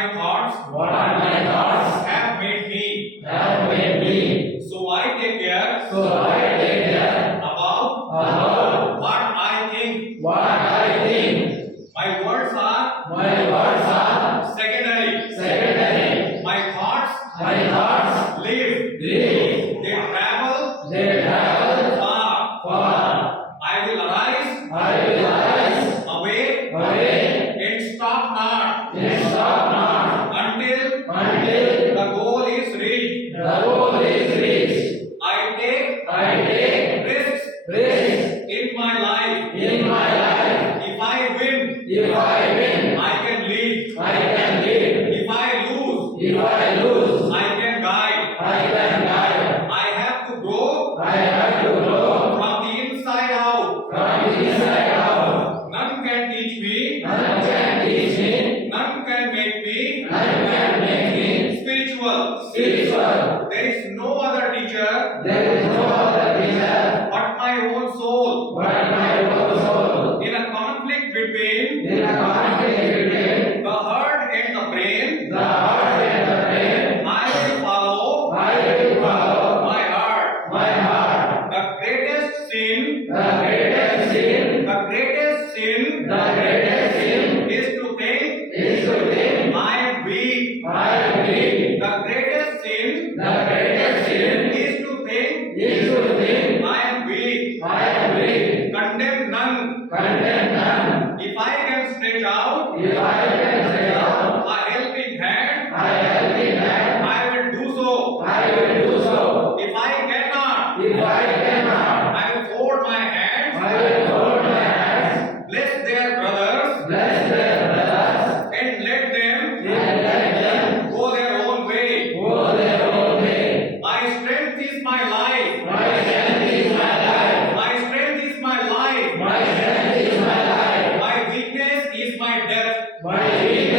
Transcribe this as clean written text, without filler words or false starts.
my thoughts what my thoughts have made me. have made me. So I take care So I take care about what I think. what I think. My words are My words are secondary. secondary. My thoughts My thoughts live. live. They travel They travel far. far. I will arise, I will rise awake, away and stop not and stop not until until the goal is reached. the goal is reached. I take risks Risks in my life. in my life. If I win, If I win, I can lead. I can live. If I lose, If I lose, I can guide. I can guide. I have to grow I have to grow from the inside out. from the inside out. None can teach me. None can teach me. None can make me None can make me spiritual. spiritual. There is no other teacher There is no other teacher but my own soul. but my own soul. In a conflict between In a conflict between the heart and the brain, the heart and the brain, I will follow I will follow my heart. my heart. The greatest sin, The greatest sin, the greatest sin the greatest sin is to think is to think I am weak. I am weak. The greatest sin The greatest sin is to think is to think I am weak. I am weak. Condemn none. Condemn none. If I can stretch out If I can stretch out a helping hand, a helping hand, I will do so. I will do so. If I cannot, If I cannot, I will fold my hands, I will fold my hands, bless their brothers, bless their brothers, and let them and let them go their own way. go their own way. My strength is my life. My strength is my life. My strength is my life. My strength is my life. My weakness is my death. My weakness